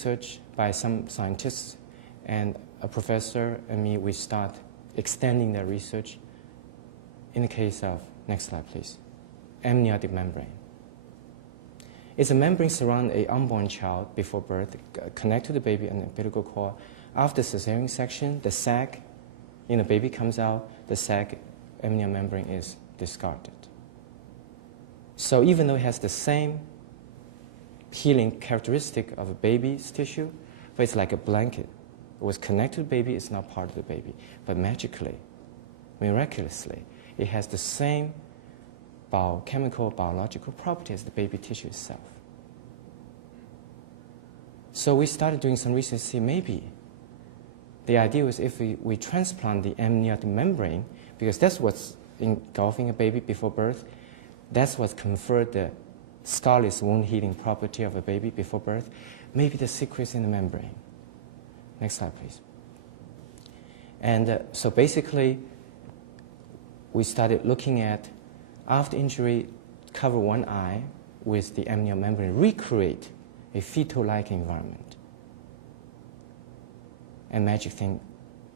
Research by some scientists and a professor and me, we start extending the research in the case of, next slide please, amniotic membrane. It's a membrane surrounding an unborn child before birth, connect to the baby and the umbilical cord. After cesarean section, the sac in the baby comes out, the sac amniotic membrane is discarded. So even though it has the same healing characteristic of a baby's tissue, but it's like a blanket. It was connected to the baby, it's not part of the baby. But magically, miraculously, it has the same biochemical, biological property as the baby tissue itself. So we started doing some research to see maybe the idea was if we transplant the amniotic membrane, because that's what's engulfing a baby before birth, that's what conferred the scarless wound healing property of a baby before birth, maybe the secret's in the membrane. Next slide, please. And so basically, we started looking at, after injury, cover one eye with the amniotic membrane, recreate a fetal-like environment. And magic thing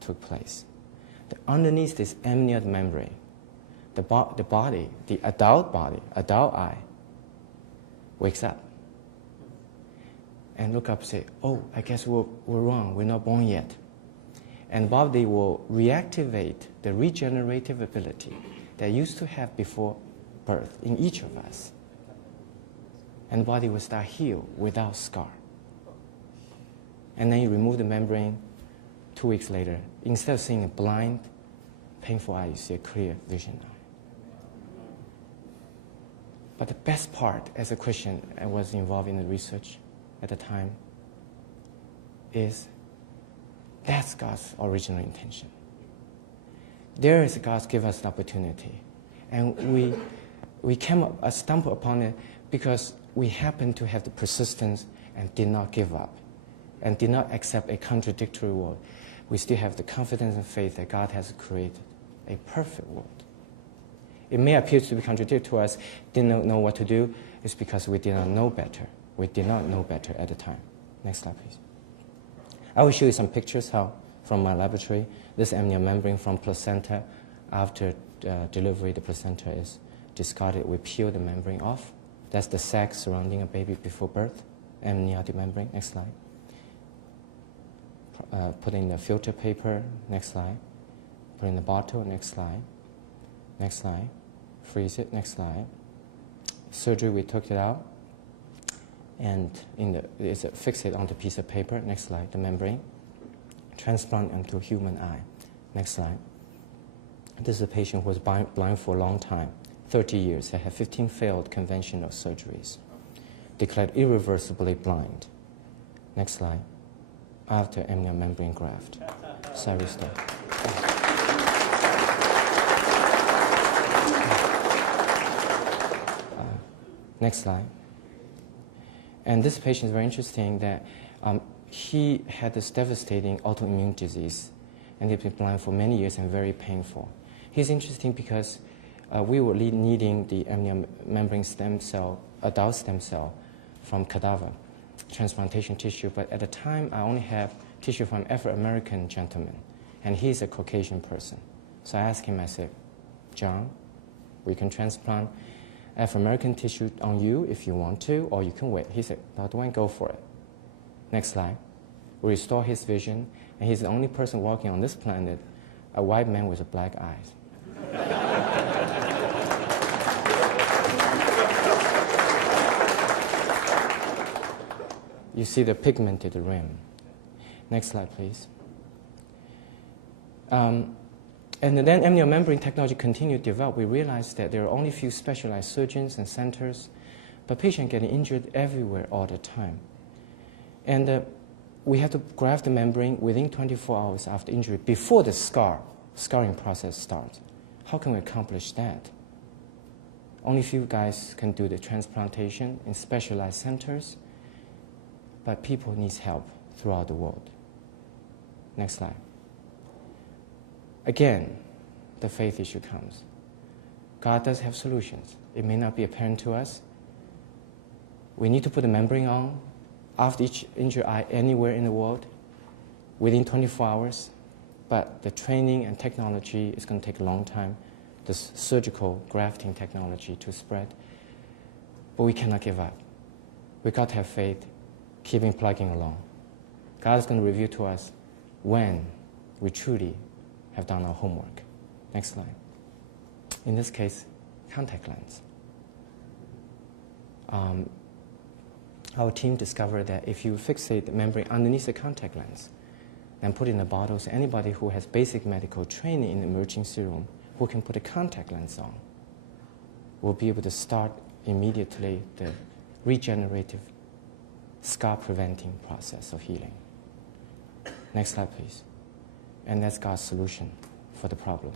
took place. Underneath this amniotic membrane, the body, the adult body, adult eye, wakes up and look up and say, oh, I guess we're wrong, we're not born yet. And body will reactivate the regenerative ability that used to have before birth in each of us. And the body will start heal without scar. And then you remove the membrane, 2 weeks later, instead of seeing a blind, painful eye, you see a clear vision eye. But the best part, as a Christian, I was involved in the research at the time, is that's God's original intention. There is God's give us an opportunity. And we stumbled upon it because we happened to have the persistence and did not give up and did not accept a contradictory world. We still have the confidence and faith that God has created a perfect world. It may appear to be contradictory to us, didn't know what to do. It's because we did not know better. We did not know better at the time. Next slide, please. I will show you some pictures from my laboratory. This amniotic membrane from placenta. After delivery, the placenta is discarded. We peel the membrane off. That's the sac surrounding a baby before birth, amniotic membrane. Next slide. Put in the filter paper. Next slide. Put in the bottle. Next slide. Next slide. Freeze it. Next slide. Surgery, we took it out. And it's fixed onto a piece of paper. Next slide. The membrane. Transplant into a human eye. Next slide. This is a patient who was blind for a long time, 30 years. They had 15 failed conventional surgeries. Declared irreversibly blind. Next slide. After amniotic membrane graft. Sorry, stop. Next slide. And this patient is very interesting that he had this devastating autoimmune disease and he'd been blind for many years and very painful. He's interesting because we were needing the amniotic membrane stem cell, adult stem cell from cadaver, transplantation tissue, but at the time I only have tissue from Afro-American gentleman and he's a Caucasian person. So I asked him, I said, John, we can transplant Afro-American tissue on you if you want to, or you can wait. He said, Dr. Wang, go for it. Next slide. We restore his vision, and he's the only person walking on this planet, a white man with black eyes. You see the pigmented rim. Next slide, please. And then amniotic membrane technology continued to develop. We realized that there are only a few specialized surgeons and centers, but patients getting injured everywhere all the time. And we have to graft the membrane within 24 hours after injury, before the scarring process starts. How can we accomplish that? Only a few guys can do the transplantation in specialized centers, but people need help throughout the world. Next slide. Again, the faith issue comes. God does have solutions. It may not be apparent to us. We need to put the membrane on. after each injured eye anywhere in the world within 24 hours. But the training and technology is going to take a long time, the surgical grafting technology to spread. But we cannot give up. We got to have faith, keeping plugging along. God is going to reveal to us when we truly have done our homework. Next slide. In this case, contact lens. Our team discovered that if you fixate the membrane underneath the contact lens, then put it in a bottle, so anybody who has basic medical training in the emergency room who can put a contact lens on will be able to start immediately the regenerative scar-preventing process of healing. Next slide, please. And that's God's solution for the problem.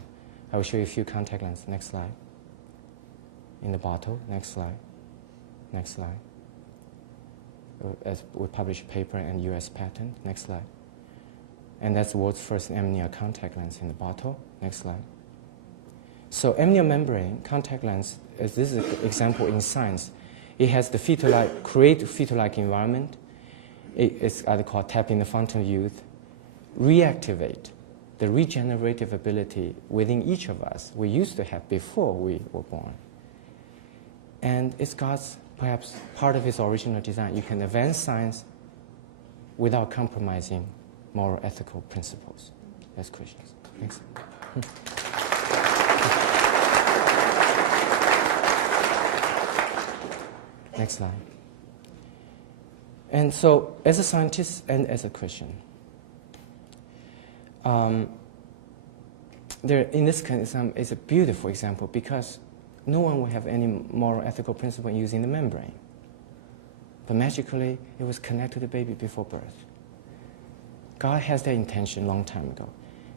I will show you a few contact lenses. Next slide. In the bottle. Next slide. Next slide. As we publish a paper and US patent. Next slide. And that's the world's first amnion contact lens in the bottle. Next slide. So amnion membrane contact lens, this is an example in science. It has the fetal-like, create fetal-like environment. It's either called tapping the fountain of youth, reactivate the regenerative ability within each of us we used to have before we were born. And it's God's, perhaps, part of his original design. You can advance science without compromising moral ethical principles as Christians. Thanks. Next slide. And so, as a scientist and as a Christian, in this case, it's a beautiful example because no one will have any moral ethical principle in using the membrane. But magically, it was connected to the baby before birth. God has that intention a long time ago.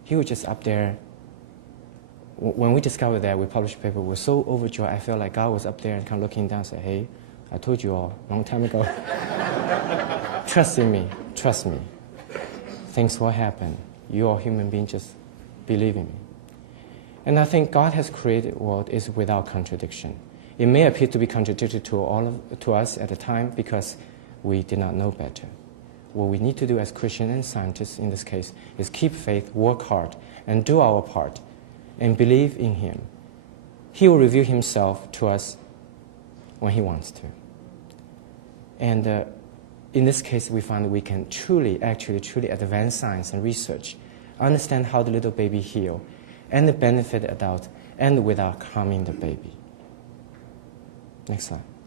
He was just up there. When we discovered that, we published a paper, we were so overjoyed. I felt like God was up there and kind of looking down and said, hey, I told you all a long time ago. Trust in me. Trust me. Things will happen. You all human beings, just believe in me. And I think God has created a world is without contradiction. It may appear to be contradictory to us at the time because we did not know better. What we need to do as Christians and scientists in this case is keep faith, work hard, and do our part, and believe in him. He will reveal himself to us when he wants to. And in this case, we find that we can truly advance science and research, understand how the little baby heals, and the benefit the adult, and without harming the baby. Next slide.